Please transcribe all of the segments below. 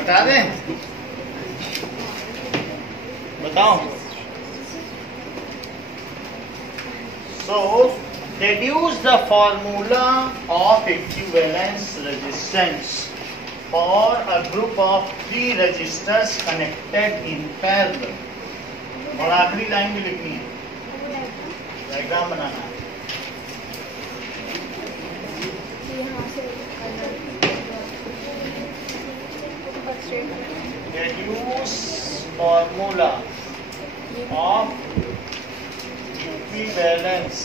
हटा दें, बताओ। So deduce the formula of equivalence resistance for a group of 3 resistors connected in parallel. और आखिरी लाइन भी लिखनी है, डायग्राम बनाना है। Deduce formula of equivalence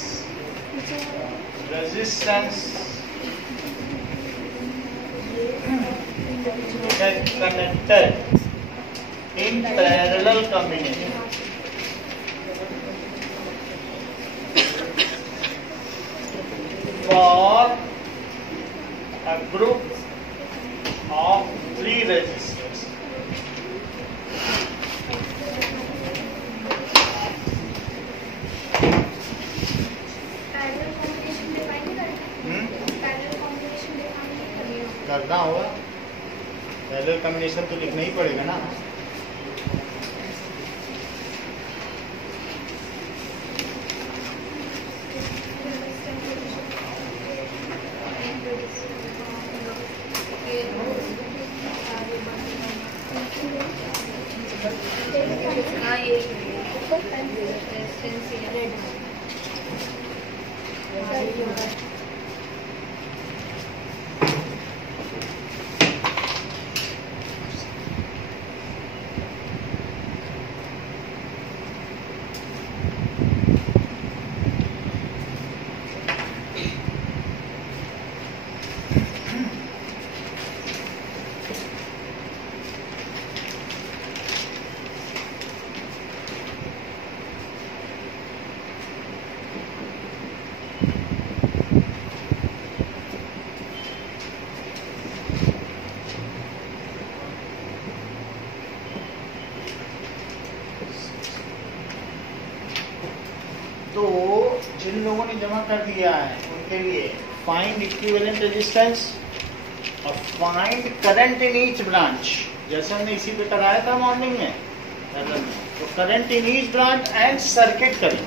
resistance connected in parallel combination for a group of 3 resistors. करना होगा, parallel combination तो लिखना ही पड़ेगा ना। तो जिन लोगों ने जमा कर दिया है उनके लिए फाइंड इक्विवेलेंट रेजिस्टेंस और find current in each branch, जैसे हमने इसी पे कराया था मॉर्निंग में। तो current in each branch and circuit current,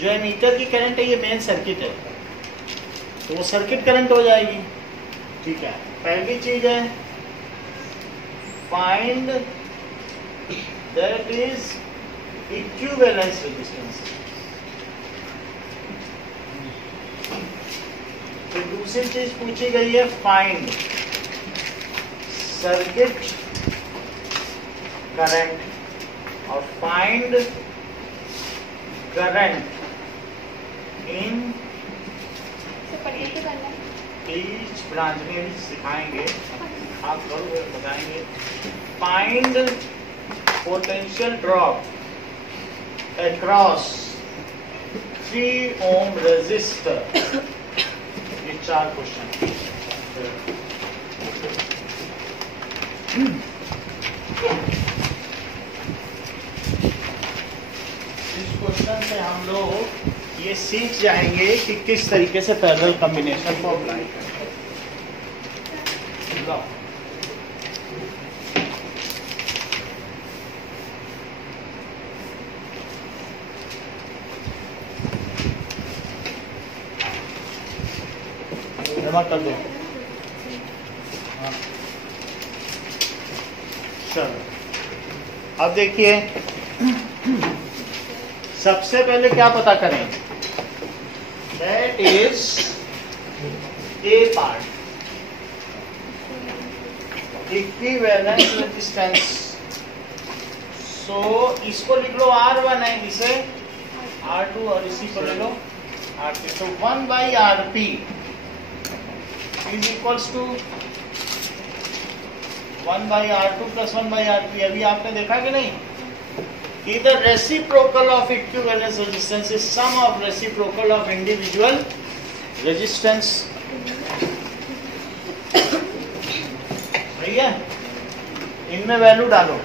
जो एमीटर की करंट है ये मेन सर्किट है, तो वो सर्किट करंट हो जाएगी। ठीक है, पहली चीज है find that is equivalence resistance. तो दूसरी चीज पूछी गई है फाइंड सर्किट करंट और find current in each branch में भी सिखाएंगे, आप लोग बताएंगे। Find potential drop across 3 ohm resistor. ये 4 क्वेश्चन। इस क्वेश्चन से हम लोग ये सीख जाएंगे कि किस तरीके से पैरेलल कॉम्बिनेशन को अप्लाई करें। जमा कर दो। हाँ। चलो अब देखिए, सबसे पहले क्या पता करें, that is a part equivalence resistance. So इसको लिख लो R1 है, इसे R2 और इसी को ले लो R3। तो 1/RP is equals to 1/R2 plus 1/RP। अभी आपने देखा कि नहीं, the reciprocal of equivalence resistance is sum of reciprocal of individual resistance। सही है, इनमें वैल्यू डालो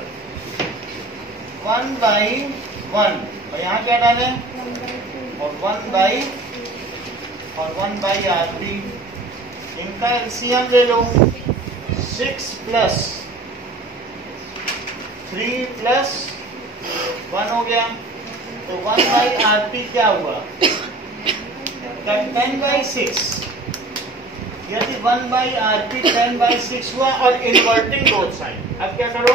1/1 और यहाँ क्या डालें और 1/RP। इनका एलसीएम ले लो, 6 + 3 प्लस 1 हो गया, तो 1/RP क्या हुआ? 10/6। यदि 1/RP 10/6 हुआ और इन्वर्टिंग बोथ साइड, अब क्या करो?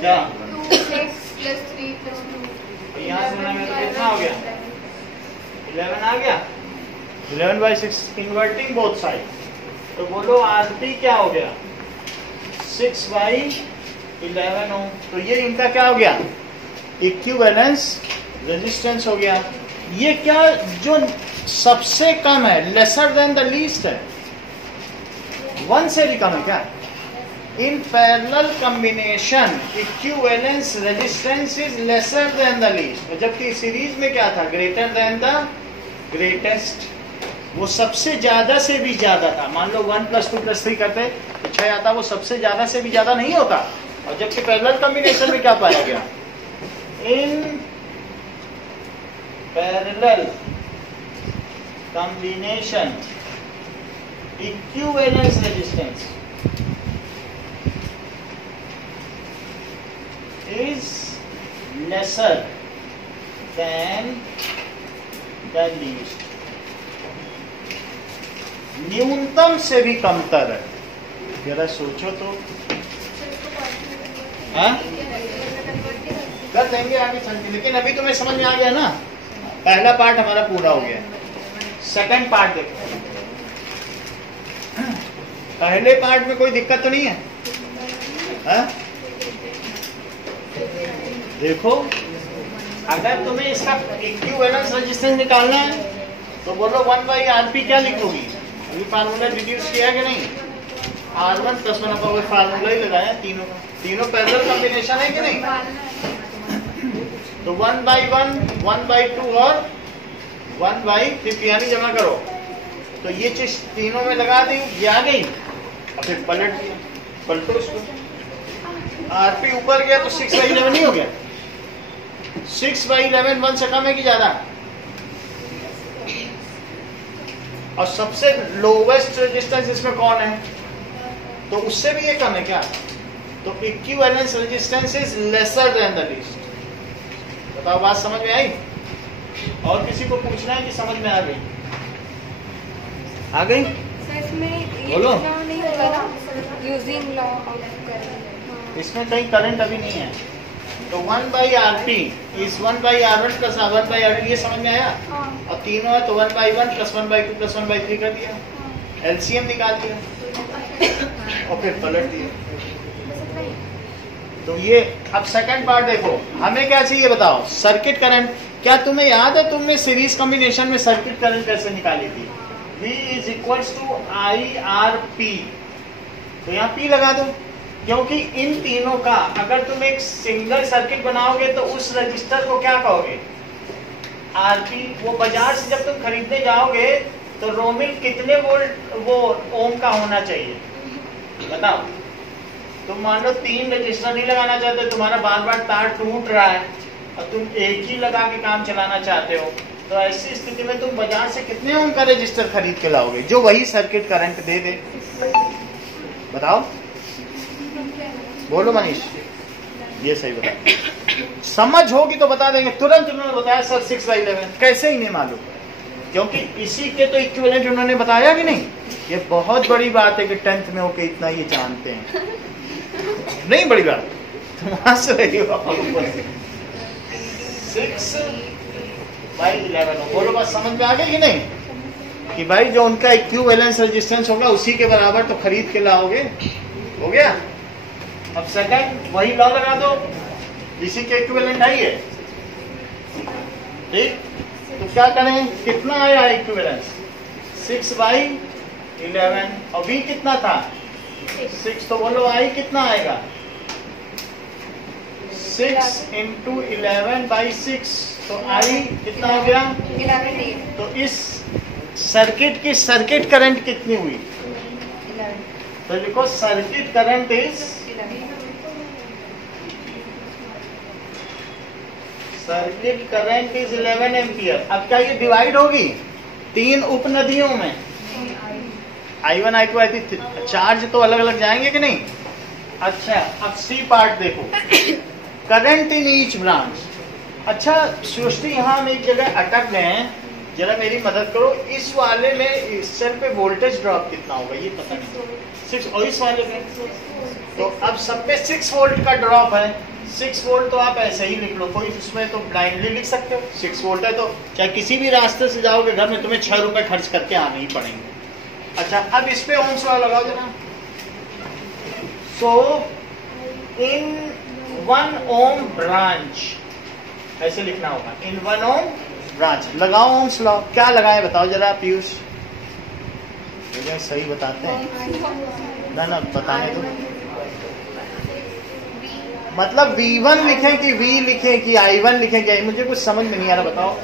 क्या? 2 यहाँ से हमें कितना हो गया? 11 आ गया। 11/6 इन्वर्टिंग बोथ साइड, तो बोलो RP क्या हो गया? 6/11 ओम। तो ये इनका क्या हो गया? इक्विवेलेंस रेजिस्टेंस हो गया। ये क्या जो सबसे कम है, लेसर देन द लीस्ट है, 1 से भी कम है क्या? In parallel combination equivalence resistance is lesser than the least, जबकि सीरीज में क्या था? Greater than the greatest. वो सबसे ज्यादा से भी ज्यादा था। मान लो 1 + 2 + 3 करते तो 6 आता, वो सबसे ज्यादा से भी ज्यादा नहीं होता। और जबकि पैरेलल कॉम्बिनेशन में क्या पाया गया? In parallel combination equivalence resistance is lesser than the least। न्यूनतम से भी कमतर है। जरा सोचो तो, हाँ? कर देंगे आगे चल के, लेकिन अभी तुम्हें समझ में आ गया ना? पहला पार्ट हमारा पूरा हो गया। सेकंड पार्ट देखो। पहले पार्ट में कोई दिक्कत तो नहीं है? हाँ? देखो, अगर तुम्हें इसका इक्विवेलेंस रेजिस्टेंस निकालना है तो बोलो 1/RP क्या लिखोगी? अभी फार्मूला रिड्यूस किया कि नहीं? R1 + 1 का फार्मूला ही लगाया तीनों पैरेलल कॉम्बिनेशन है कि नहीं? तो 1/1, 1/2 और 1/50 यानी जमा करो, तो ये चीज तीनों में लगा दी, ये आ गई और फिर पलट दिया। पलटो इसको, RP ऊपर गया तो 6/11 नहीं हो गया? 6/11 1 से कम है कि ज्यादा? और सबसे लोवेस्ट रेजिस्टेंस इसमें कौन है? तो उससे भी ये कम है क्या? तो equivalence resistance is lesser than the least. बताओ, बात समझ में आई? और किसी को पूछना है कि समझ में आ गई? आ गई? बोलो। इसमें कहीं करंट अभी नहीं है, तो 1/RP इज 1/R1 + 1/R2, ये समझ में आया? और तीनों है तो 1/1 + 1/2 + 1/3 कर दिया, LCM निकाल दिया और फिर पलट दिया। तो ये अब सेकंड पार्ट देखो, हमें क्या चाहिए बताओ? Circuit current. क्या तुम्हें याद है तुमने सीरीज कॉम्बिनेशन में सर्किट करंट कैसे निकाली थी? V = IRP। तो यहाँ P लगा दो, क्योंकि इन तीनों का अगर तुम एक सिंगल सर्किट बनाओगे तो उस रजिस्टर को क्या कहोगे? RP। वो बाजार से जब तुम खरीदने जाओगे तो रोमिल कितने वोल्ट वो ओम का होना चाहिए बताओ? तुम मान लो 3 रजिस्टर नहीं लगाना चाहते, तुम्हारा बार बार तार टूट रहा है और तुम एक ही लगा के काम चलाना चाहते हो, तो ऐसी स्थिति में तुम बाजार से कितने ओम का रजिस्टर खरीद के लाओगे जो वही सर्किट करंट दे दे? बताओ, बोलो मनीष, ये सही बता। समझ होगी तो बता देंगे, तुरंत उन्होंने बताया सर 6/11। कैसे ही नहीं मालूम? क्योंकि इसी के तो इक्विवेलेंट उन्होंने बताया कि नहीं। ये बहुत बड़ी बात है कि 10th में होके इतना ये जानते हैं। नहीं बड़ी बात, तुम वहां से रही हो 6/11। बोलो, बात समझ में आ गई कि नहीं? कि भाई जो उनका इक्विवेलेंस रेजिस्टेंस होगा उसी के बराबर तो खरीद के लाओगे। हो गया? अब सेकंड वही लॉ लगा दो, इसी के इक्विवेलेंट है ये। ठीक, तो क्या करें? कितना आया इक्विवेलेंस? 6/11। और V कितना था? 6। तो बोलो I कितना आएगा? 6 × 11/6। तो I कितना हो गया? 11। तो इस सर्किट की सर्किट करंट कितनी हुई? 11। तो लिखो circuit current is 11। Circuit current is 11 ampere. अब क्या ये डिवाइड होगी 3 उप नदियों में? I1 I2 I3 चार्ज तो अलग अलग जाएंगे कि नहीं? अच्छा, अब सी पार्ट देखो, करंट इन ईच ब्रांच। अच्छा सृष्टि, यहाँ हम एक जगह अटक गए हैं, जरा मेरी मदद करो। इस वाले में इस सेल पे वोल्टेज ड्रॉप कितना होगा ये पता नहीं, 6, और इस वाले में तो अब सब में 6 वोल्ट का ड्रॉप है। 6 वोल्ट तो आप ऐसे ही लिख लो, कोई उसमें तो ब्लाइंडली लिख सकते हो। 6 वोल्ट है तो चाहे किसी भी रास्ते से जाओगे घर में, तुम्हें 6 रुपए खर्च करके आने ही पड़ेंगे। अच्छा, अब इस पे ओम्स लॉ लगाओ जरा। सो इन 1 ओम ब्रांच, ऐसे लिखना होगा, इन 1 ओम ब्रांच। लगाओ ओम्स लॉ। क्या लगाए बताओ जरा पीयूष, मुझे सही बताते हैं ना बताने दो। मतलब V1 लिखें कि V लिखें कि I1 लिखें, क्या मुझे कुछ समझ में नहीं आ रहा, बताओ।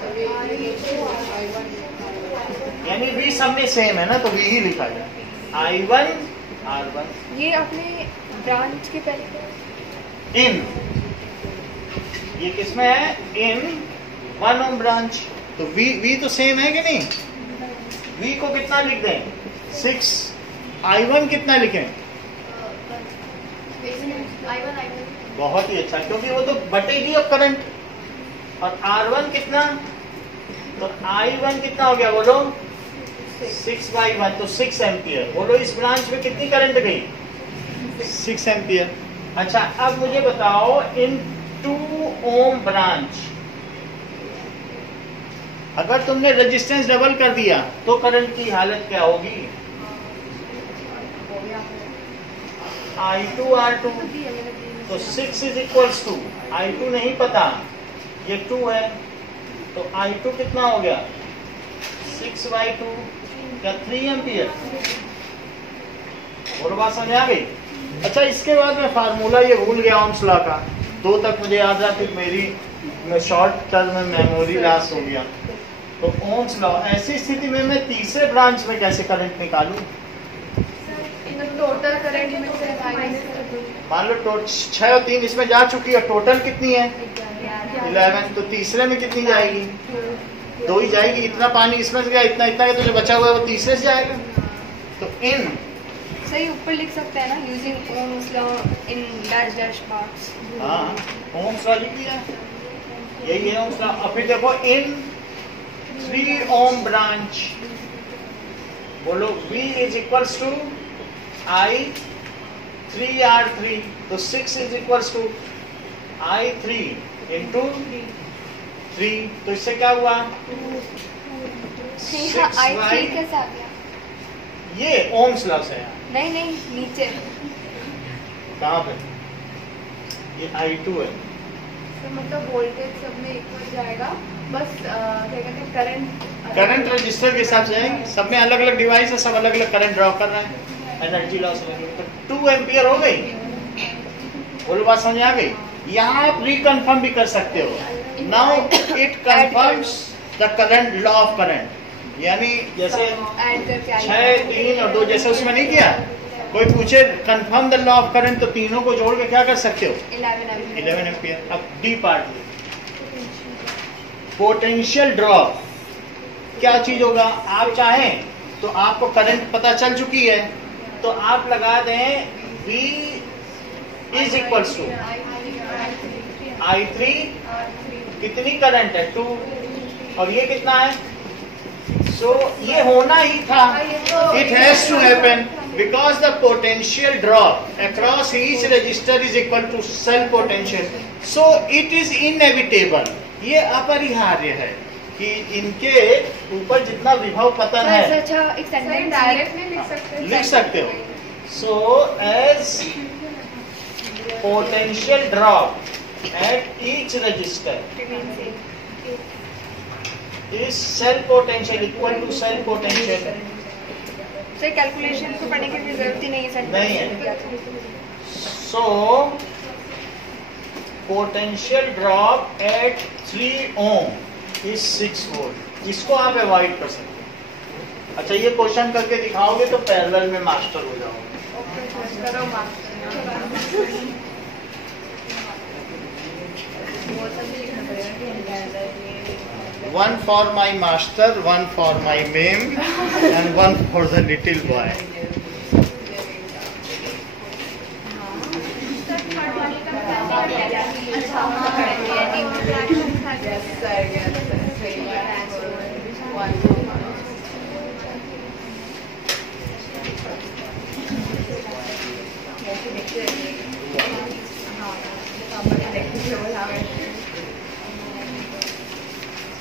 यानी V सब में सेम है ना, तो V ही लिखा जाए। I1 R1 ये अपने ब्रांच के पहले इन, ये किसमें है? इन 1 ओम ब्रांच। तो V तो सेम है कि नहीं? V को कितना लिख दें? 6। I1 कितना लिखें? बहुत ही अच्छा, क्योंकि वो तो बटेगी अब करंट। और R1 कितना? तो I1 कितना हो गया बोलो? 6/1, तो 6 एम्पियर। बोलो इस ब्रांच में कितनी करंट गई? 6 एम्पियर। अच्छा, अब मुझे बताओ इन 2 ओम ब्रांच, अगर तुमने रेजिस्टेंस डबल कर दिया तो करंट की हालत क्या होगी? I2 R2, तो 6 इज इक्वल्स टू, I2 नहीं पता, ये 2 है, तो I2 कितना हो गया? 6/2, क्या 3 एम्पियर? और बात समझ आ गई? अच्छा, इसके बाद मैं फार्मूला ये भूल गया ओम्स लॉ का, 2 तक मुझे याद रहा, फिर मेरी शॉर्ट टर्म में मेमोरी लॉस हो गया। तो ओम्स लॉ, ऐसी स्थिति में मैं तीसरे ब्रांच में कैसे करंट निकालूं? टोटल करंट में मान लो 6 और 3 इसमें जा चुकी है, टोटल कितनी है? 11। तो तीसरे में कितनी जाएगी? 2 ही जाएगी। इतना पानी इसमें से गया, इतना का तो जो बचा हुआ है वो तीसरे से जाएगा। तो इन सही ऊपर लिख सकते हैं ना, using ohm's law in dash dash parts. हाँ, ओम्स लॉ लिख दिया, यही है ओम्स लॉ। अब फिर देखो इन 3 ओम ब्रांच, बोलो V is equals to I3R3, तो 6 is equals to I3 into 3, तो इससे क्या हुआ? 6/, कैसे आ गया? ये ओम्स लॉ से है। नहीं नीचे कहाँ पे? ये I2 है। तो मतलब वोल्टेज सब में इक्वल जाएगा, बस क्या कहते हैं करंट रजिस्टर के हिसाब से है, सब में अलग अलग डिवाइस है, सब अलग अलग करंट ड्रॉ कर रहा है, एनर्जी लॉस लगे, तो 2 एम्पियर हो गई। बोलो बात समझ आ गई? यहाँ आप रिकन्फर्म भी कर सकते हो। Now it confirms the current, law of current, यानी जैसे 6, 3 और 2 जैसे उसमें नहीं किया। कोई पूछे confirm the law of current, तो तीनों को जोड़ के क्या कर सकते हो? 11 एम्पियर। अब डी पार्ट, पोटेंशियल ड्रॉप क्या चीज होगा? आप चाहें तो आपको करंट पता चल चुकी है, तो आप लगा दें V is equals to I3, कितनी करंट है? 2, और ये कितना है? सो ये होना ही था, it has to happen because the potential drop across each resistor is equal to cell potential, so it is inevitable. ये अपरिहार्य है कि इनके ऊपर जितना विभव पतन है, अच्छा एक सेंटेंस डायरेक्टली लिख सकते हो। So as potential drop at each resistor is cell potential equal to cell potential. Sir calculation को पढ़ने की जरूरत ही नहीं है, नहीं है। So potential drop at 3 ohm is 6 volt. इसको आप अवॉइड कर सकते हैं। अच्छा, ये क्वेश्चन करके दिखाओगे तो पैरेलल में मास्टर हो जाओगे। One for my master, one for my meme, and one for the little boy.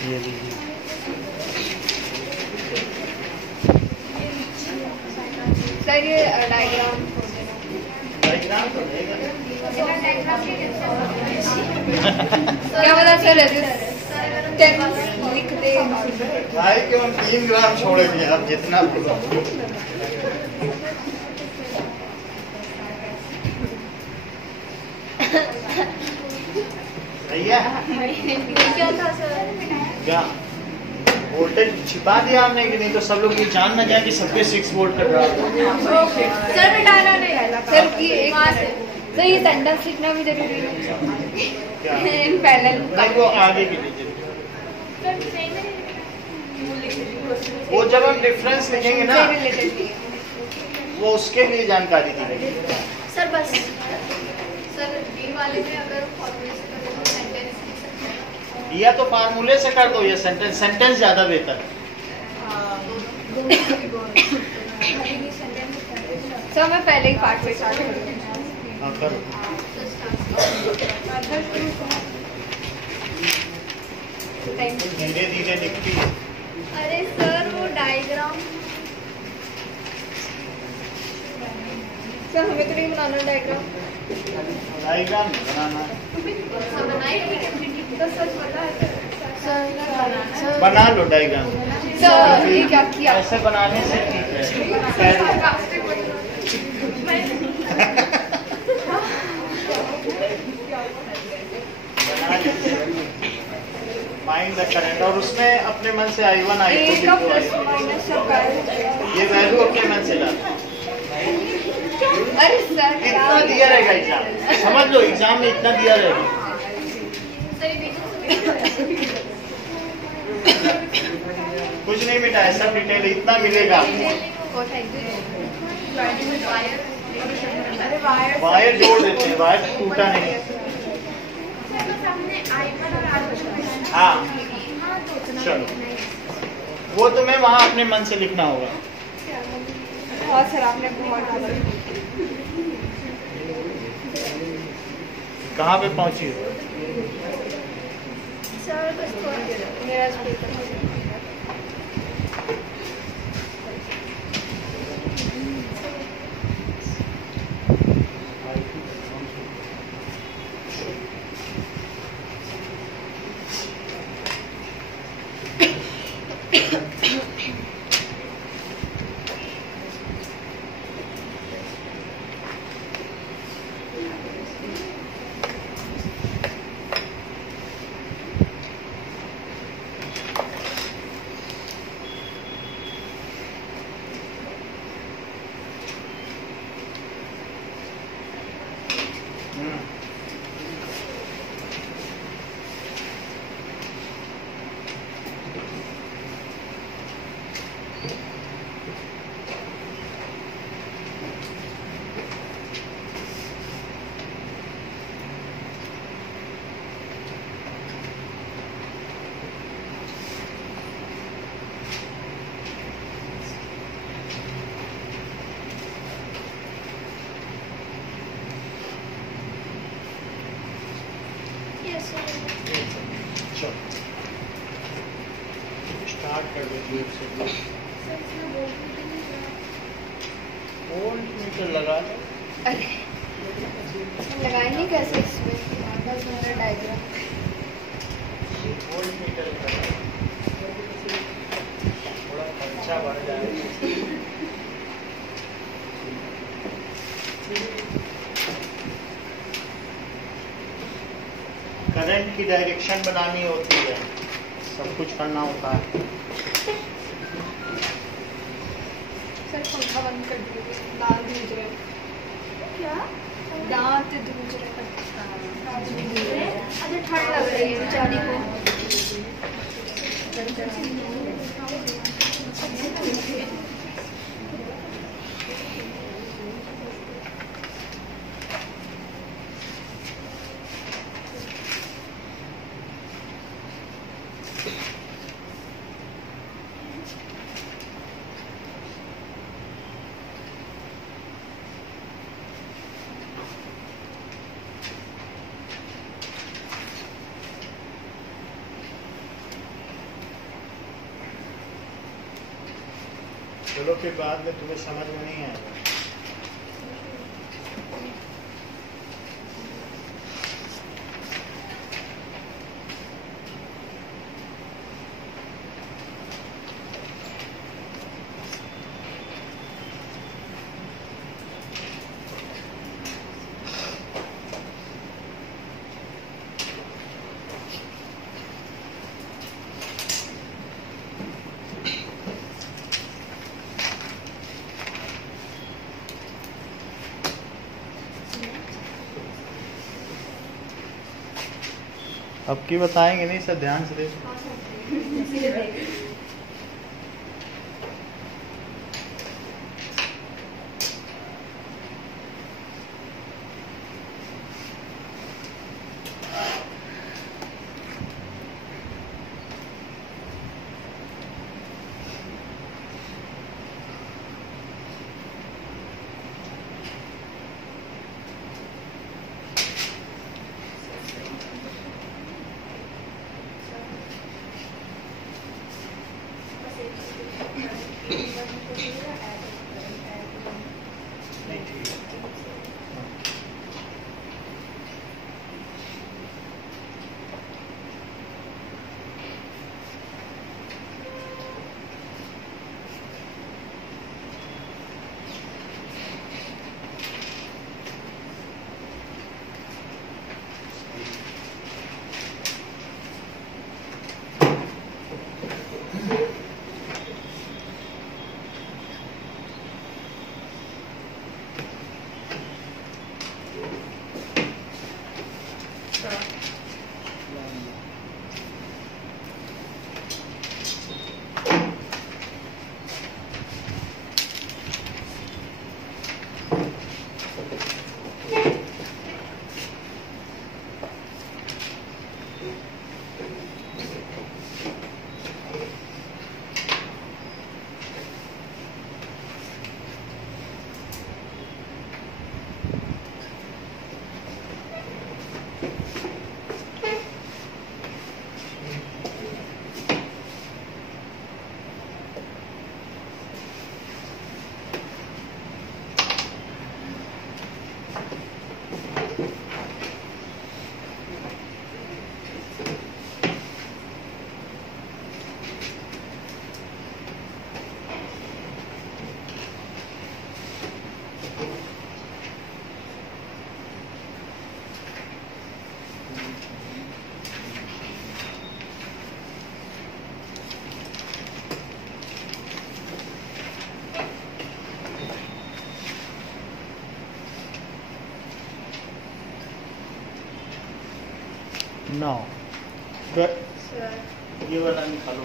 ये लीजिए। सर ये डायग्राम डायग्राम तो रहेगा। क्या पता सर लिख दे। भाई क्यों 3 ग्राम छोड़ दिए आप जितना बोलो। भैया क्या था सर? क्या वोल्टेज छिपा दिया आपने कि नहीं तो सब लोग ये जान ना जाए कि सबके 6 वोल्ट कर रहा है। सर मिटाना नहीं सर की एक सर ये सेंटेंस लिखना भी जरूरी है क्या इन पैरेलल नहीं वो आगे की लीजिए। वो जब हम डिफरेंस लिखेंगे ना वो उसके लिए जानकारी दी गई। सर बस सर बी वाले में अगर फॉर्मूले से करें तो सेंटेंस लिख सकते हैं या तो फार्मूले से कर दो या सेंटेंस ज्यादा बेहतर है। सर मैं पहले ही पार्ट पे स्टार्ट करूँगी। हाँ करो। धीरे धीरे लिखती है। अरे सर वो डायग्राम सर हमें तो नहीं बनाना डायग्राम डायग्राम बनाना बना लो डायग्राम। सर ये क्या किया ऐसे बनाने से ठीक है। फाइंड द करंट और उसमें अपने मन से I1 I2 ये वैल्यू अपने मन से ला। अरे सर इतना दिया रहेगा एग्जाम समझ लो एग्जाम में इतना दिया रहेगा। कुछ नहीं मिटा है सब डिटेल इतना मिलेगा। वायर जोड़ देते हैं वायर टूटा नहीं। हाँ चलो वो तुम्हें वहाँ अपने मन से लिखना होगा। हाँ सर आपने बहुत कहाँ पे पहुँची हो? सर बस मेरा पेपर स्टार्ट कर दीजिए वोल्ट मीटर लगा दो। अरे लगाएंगे कैसे इसमें डायग्राम वोल्ट मीटर थोड़ा खर्चा बढ़ जाएगा। करंट की डायरेक्शन बनानी होती है सब कुछ करना होता है। सर पंखा बंद कर दीजिए दांत धूज रहे क्या दांत धूज रहे अच्छा ठंड लग रही है बेचारी को चलो फिर बाद में तुम्हें समझ में नहीं आएगा। अब की बताएंगे नहीं, सब ध्यान से देखो। नौ ये वाला निकालो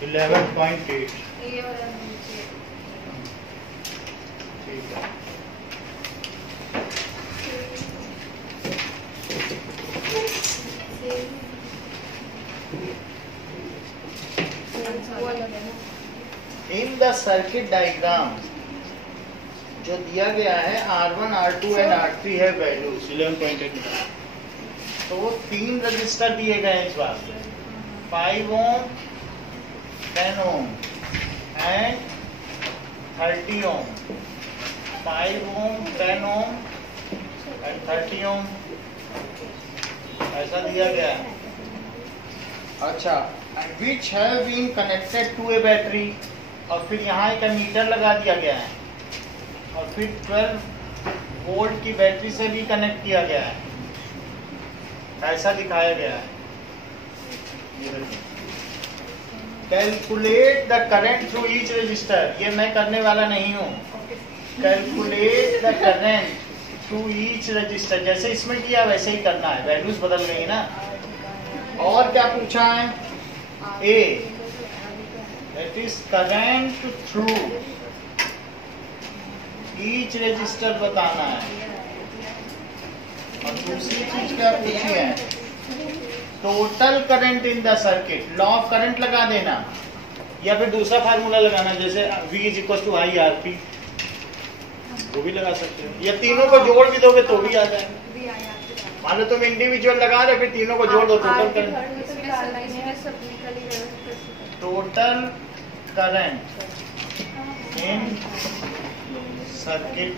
11.8 ये वाला नीचे ठीक है। वो अलग है ना। इन द सर्किट डायग्राम जो दिया गया है R1, R2 एंड R3 है वैल्यूज 11.8 तो वो 3 रजिस्टर दिए गए हैं इस बार 5 ओम 10 ohm and 30 Om 5 Om 10 ohm and 30 ओम ऐसा दिया गया है। अच्छा which have been connected to a battery और फिर यहाँ एक मीटर लगा दिया गया है और फिर 12 वोल्ट की बैटरी से भी कनेक्ट किया गया है ऐसा दिखाया गया है। Calculate the current through each register ये मैं करने वाला नहीं हूँ। Calculate the current through each register जैसे इसमें किया वैसे ही करना है वैल्यूज बदल गई ना। और क्या पूछा है a that is current through each resistor बताना है। और दूसरी चीज क्या पूछी है total current in the circuit law of current लगा देना या फिर दूसरा फार्मूला लगाना जैसे V = IRP वो भी लगा सकते हो या तीनों को जोड़ भी दोगे तो भी आ जाएगा। मान लो तुम इंडिविजुअल लगा रहे फिर तीनों को जोड़ दो total current current in circuit.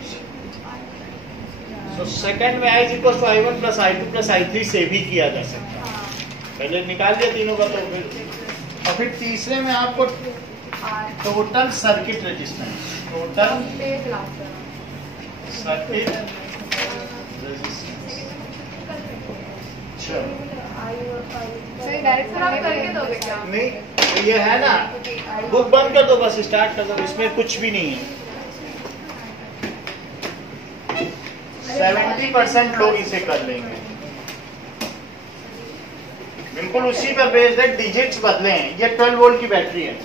तो सेकंड में I = I1 + I2 + I3 से भी किया जा सकता है। पहले निकाल दिया तीनों का, तो फिर तीसरे में आपको total circuit resistance, total circuit resistance. सही डायरेक्ट सर आप करके दोगे क्या? नहीं, ये है ना, बुक बंद कर दो, बस स्टार्ट कर दो, इसमें कुछ भी नहीं है। 70% लोग इसे कर लेंगे। बिल्कुल उसी पर बेस्ड है, डिजिट्स बदले हैं। ये 12 वोल्ट की बैटरी है,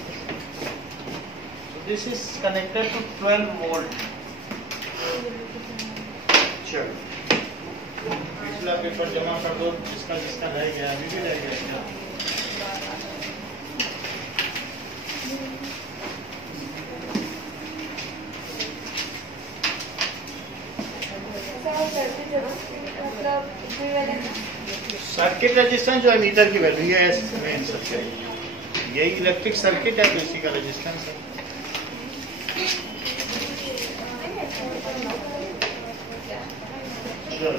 this is connected to 12 volt. चलो पिछला पेपर जमा कर दो, जिसका जिसका रह गया, अभी भी रह गया। सर्किट रेजिस्टेंस जो है मीटर की वैल्यू, ये मेन सर्किट, यही इलेक्ट्रिक सर्किट है, तो इसी का रेजिस्टेंस है। चलो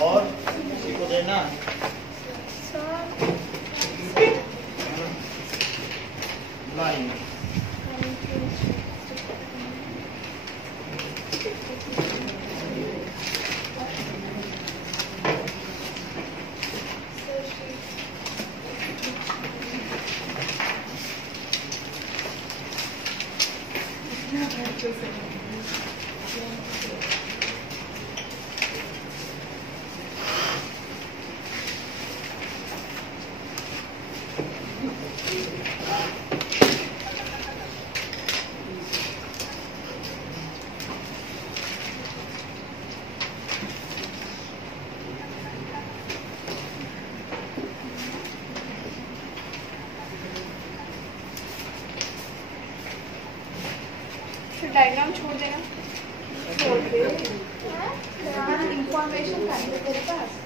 और किसी को देना लाइन। डायग्राम छोड़ देना, छोड़ दे यार, इंफॉर्मेशन का है तेरे पास।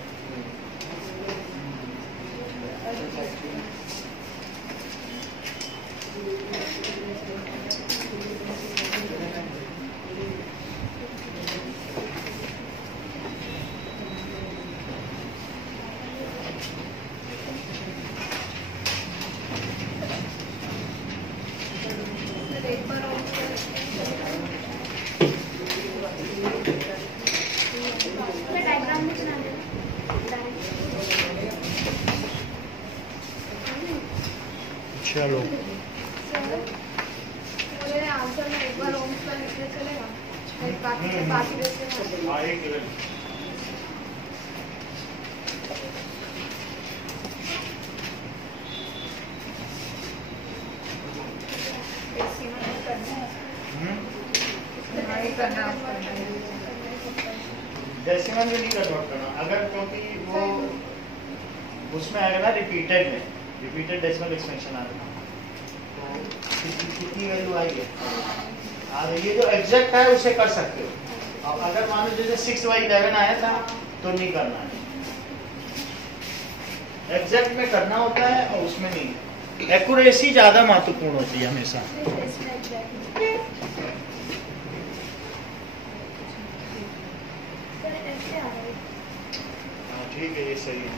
चलो मुझे आंसर में एक बार ओम्स का लिखने चलेगा, बाकी डेसिमल में नहीं कन्वर्ट करना, अगर क्योंकि वो उसमें आएगा ना रिपीटेड में, रिपीटेड डेसिमल एक्सपेंशन आएगा, तो कितनी वैल्यू आएगी। ये जो एग्जैक्ट है उसे कर सकते हो। अब अगर मान लो जैसे 6/11 आया था तो नहीं करना है, एग्जैक्ट में करना होता है और उसमें नहीं। एक्यूरेसी ज्यादा महत्वपूर्ण होती है हमेशा। ठीक है, ये सही है।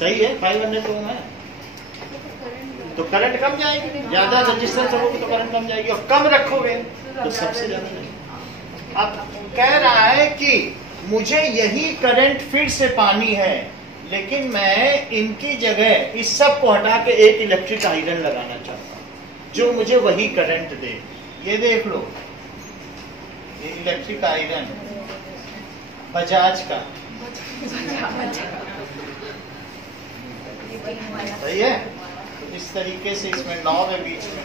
सही है, 500 ओम है तो करंट कम जाएगी। ज्यादा रेजिस्टेंस होगी तो करंट कम जाएगी, और कम रखोगे तो सबसे ज्यादा। अब कह रहा है कि मुझे यही करंट फिर से पानी है, लेकिन मैं इनकी जगह इस सब को हटा के एक इलेक्ट्रिक आयरन लगाना चाहता हूँ जो मुझे वही करंट दे। ये देख लो, ये इलेक्ट्रिक आयरन बजाज का सही है। तो इस तरीके से इसमें 9 है बीच में,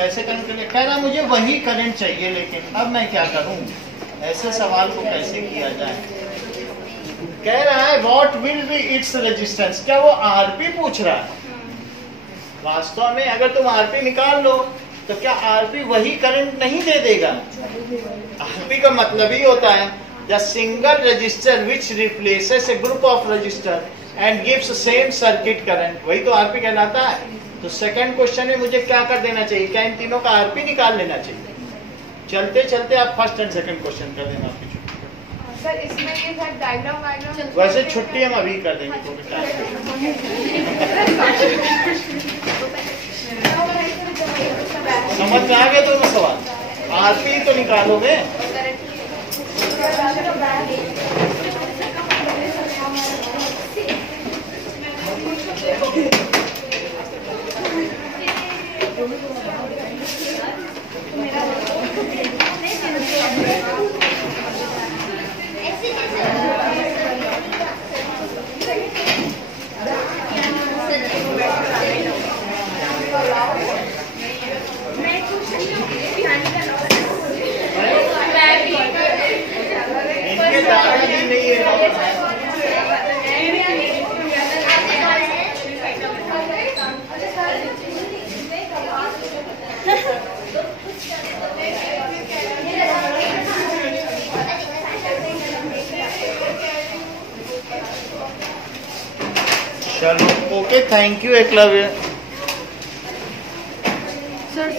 ऐसे करने के लिए कह रहा मुझे वही करंट चाहिए, लेकिन अब मैं क्या करूं, ऐसे सवाल को कैसे किया जाए। कह रहा है what will be its resistance, क्या वो आरपी पूछ रहा है। वास्तव में अगर तुम आरपी निकाल लो तो क्या आरपी वही करंट नहीं दे देगा। आरपी का मतलब ही होता है the single register which replaces A group of register and gives same circuit current, वही तो आरपी कहलाता है। तो सेकंड क्वेश्चन में मुझे क्या कर देना चाहिए, क्या इन तीनों का आरपी निकाल लेना चाहिए। चलते चलते आप फर्स्ट एंड सेकंड क्वेश्चन कर देना आपकी छुट्टी। सर इसमें ये था डायग्राम वैसे छुट्टी हम अभी कर देंगे तो समझ में आ गया दोनों सवाल। आरपी तो निकालोगे, इनके दादाजी नहीं है। चलो okay, thank you Eklavya. Sir